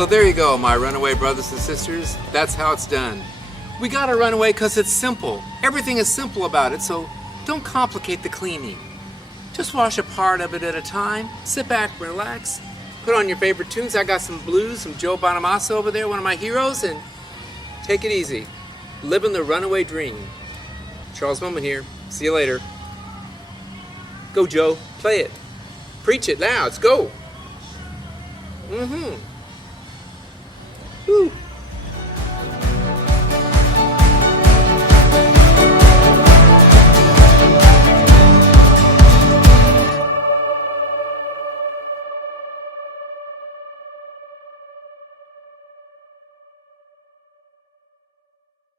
So there you go, my runaway brothers and sisters. That's how it's done. We gotta run away because it's simple. Everything is simple about it, so don't complicate the cleaning. Just wash a part of it at a time. Sit back, relax, put on your favorite tunes. I got some blues, some Joe Bonamassa over there, one of my heroes, and take it easy. Living the runaway dream. Charles Moman here. See you later. Go, Joe. Play it. Preach it now. Let's go. Woo.